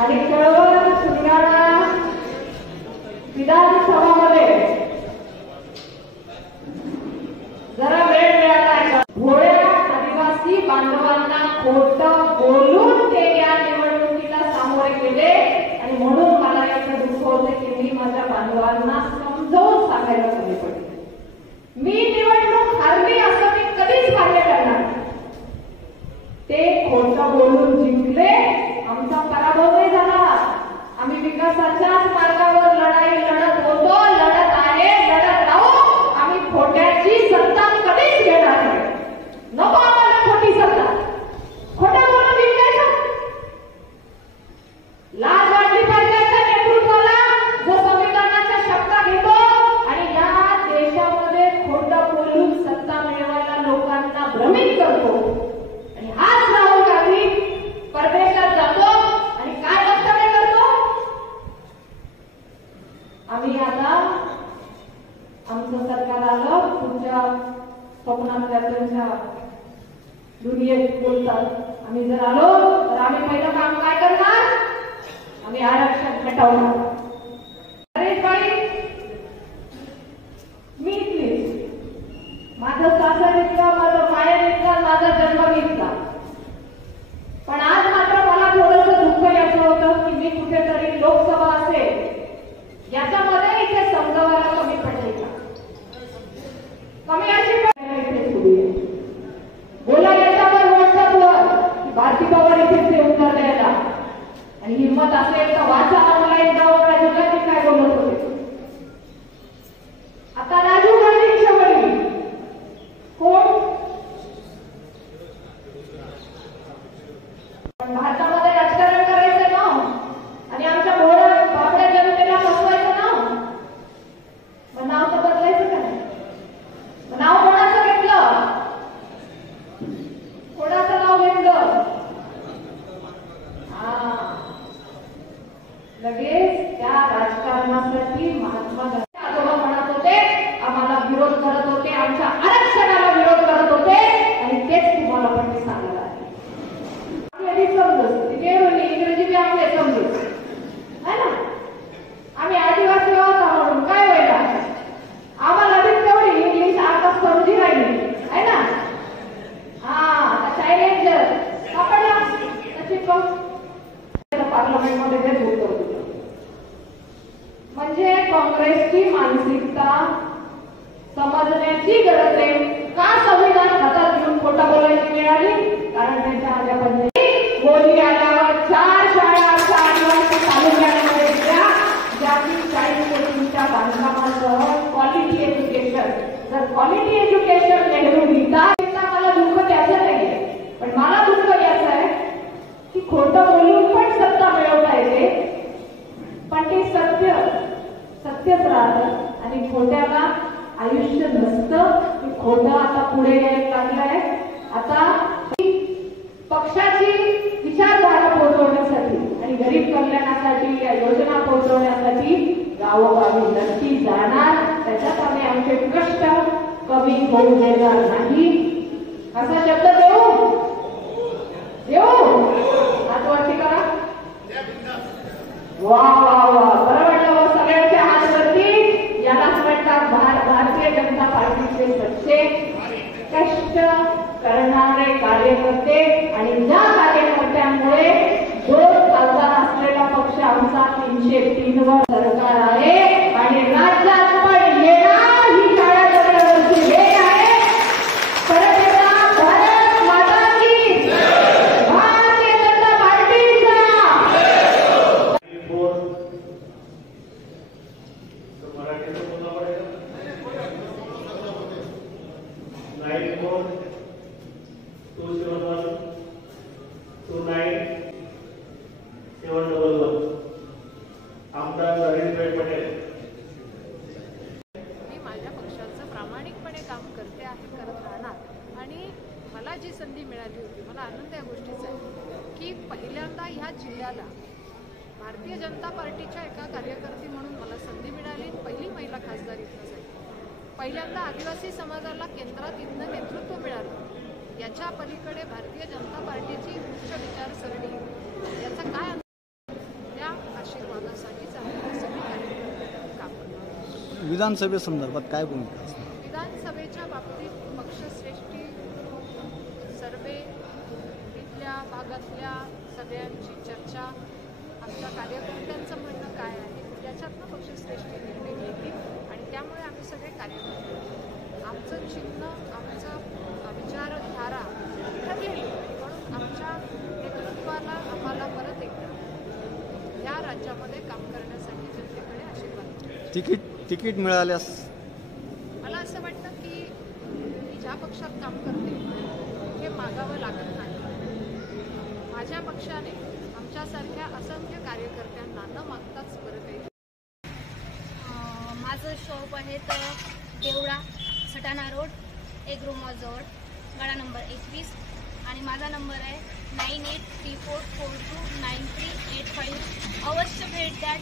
आणि चळवळ सुरणारा विधानसभामध्ये जरा वेळ मिळाला भोळ्या आदिवासी बांधवांना खोटं बोलून ते या निवडणुकीला सामोरे गेले आणि म्हणून मला याचं दुःख होते की मी माझ्या बांधवांना समजावून सांगायला कमी पडले. मी निवडणूक हारली असं मी कधीच मान्य करणार. ते खोटं बोलून जिंकले, आमचा पराभव नाही झाला. आम्ही विकासाच्याच मार्गावर लढाई लढत होतो, लढत आहे, लढत राहू. आम्ही खोट्याची सत्ता कधीच घेणार नाही. नको आम्हाला खोटी सत्ता. खोटं बोलून जिंकायचं. लाज वाटली पाहिजे त्या नेतृत्वाला जो संविधानाच्या शब्द घेतो आणि या देशामध्ये खोटं बोलून सत्ता मिळवायला लोकांना भ्रमित करतो. आणि हाच राहुल गांधी परदेशात जातो आणि काय वक्तव्य करतो. आम्ही आता आमचं सरकार आलं तुमच्या स्वप्नातल्या तुमच्या दुनियेत बोलतात. आम्ही जर आलो तर आम्ही पहिलं काम काय करणार. आम्ही आरक्षण हटवणार. अरे बाई मी इथलीच, माझं सासर इथलं, माझं माहेर इथलं, माझा जन्म इथला. पण आज मात्र मला थोडंसं दुःख याचं होतं की मी कुठेतरी लोकसभा असेल याच्यामध्ये इथे समजावायला कमी पडले का. कमी अशी इथे सुरू आहे. बोला याच्यावर व्हॉट्सअपवर की भारती पवार इथे उत्तर द्यायला आणि हिंमत असेल तर वाचा ऑनलाईन जाऊन राजू गांधी काय बोलत होते. आता राजू गांधींच्या वडील कोण. पण भारतामध्ये राजकारण करायचं ना आणि आमच्या भोळ्या बाबड्या जनतेला फसवायचं ना. मग नाव तर बदलायचं का नाही. नाव कोणाचं घेतलं. कोणाचं नाव घेतलं. लगेच त्या राजकारणासाठी महात्मा गांधी आजोबा म्हणत होते, आम्हाला विरोध करत होते, आमच्या आरक्षणाला विरोध करत होते आणि तेच तुम्हाला पण मी सांगणार आहे. समजत इंग्रजी बी आपले समजत है ना. आम्ही आदिवासी होता म्हणून काय व्हायला आम्हाला तेवढी इंग्लिश आता समजी राहिली है ना. हा चॅलेंजर सापडला तशी पार्लमेंटमध्ये तेच उत्तर होतं. म्हणजे काँग्रेसची मानसिकता समजण्याची गरज आहे. का संविधान हातात घेऊन खोटं बोलायची मिळाली. कारण त्यांच्या आल्यामध्ये मोदी आल्यावर 4 शाळा अशा आदिवासी तालुक्यांमध्ये दिल्या ज्या की 40 कोटींच्या बांधकामासह क्वालिटी एज्युकेशन. जर क्वालिटी एज्युकेशन नेहरू लिहितात मला दुःख त्याचं नाही, पण मला दुःख याचं आहे की खोटं बोलून पण सत्ता मिळवता येते. पण ते सत्यच राहतं आणि खोट्याला आयुष्य नसतं. खोटं आता पुढे यायला लागलंय. आता पक्षाची विचारधारा पोहोचवण्यासाठी आणि गरीब कल्याणासाठी या योजना पोहोचवण्यासाठी गावोगावी नक्की जाणार. त्याच्यात आम्ही आमचे कष्ट कमी होऊ देणार नाही. असा शब्द देऊ हात वरती करा. वा वा वा बरं वाटलं. सगळ्यांच्या हात वरती. यालाच म्हणतात भारतीय जनता पार्टीचे सच्चे कष्ट करणारे कार्यकर्ते. आणि ज्या कार्यकर्त्यांमुळे 2 खासदार असलेला पक्ष आमचा 303 वर सरकार आहे आणि राज्यात पण येणार ही शाळा करण्यावरची वेळ आहे. परत एकदा भारत माता की भारतीय जनता पार्टीचा. जी संधी मिळाली होती मला आनंद या गोष्टीचा आहे की पहिल्यांदा ह्या जिल्ह्याला भारतीय जनता पार्टीच्या एका कार्यकर्ती म्हणून मला संधी मिळाली. पहिली महिला खासदार इथनं झाली. पहिल्यांदा आदिवासी समाजाला केंद्रात इथनं नेतृत्व मिळालं. याच्या पलीकडे भारतीय जनता पार्टीची उच्च विचारसरणी याचा काय विधानसभेसंदर्भात काय भूमिका असणार? विधानसभेच्या बाबतीत पक्षश्रेष्ठी सर्वे, इथल्या भागातल्या सगळ्यांची चर्चा, आमच्या कार्यकर्त्यांचं म्हणणं काय आहे त्याच्यातनं पक्षश्रेष्ठी निर्णय घेतील आणि त्यामुळे आम्ही सगळे कार्यकर्ते आमचं चिन्ह, आमचं विचारधारा ठरलेली म्हणून आमच्या नेतृत्वाला आम्हाला परत एकदा या राज्यामध्ये काम करण्यासाठी जनतेकडे आशीर्वाद. तिकीट मिळाल्यास मला असं वाटतं की मी ज्या पक्षात काम करते हे मागावं लागत नाही. माझ्या पक्षाने आमच्यासारख्या असंख्य कार्यकर्त्यांना न मागताच बरं काही. माझं शॉप आहे तर देवळा सटाणा रोड एग्रोमॉजवळ गाडा नंबर 21 आणि माझा नंबर आहे 9834429385. अवश्य भेट द्या.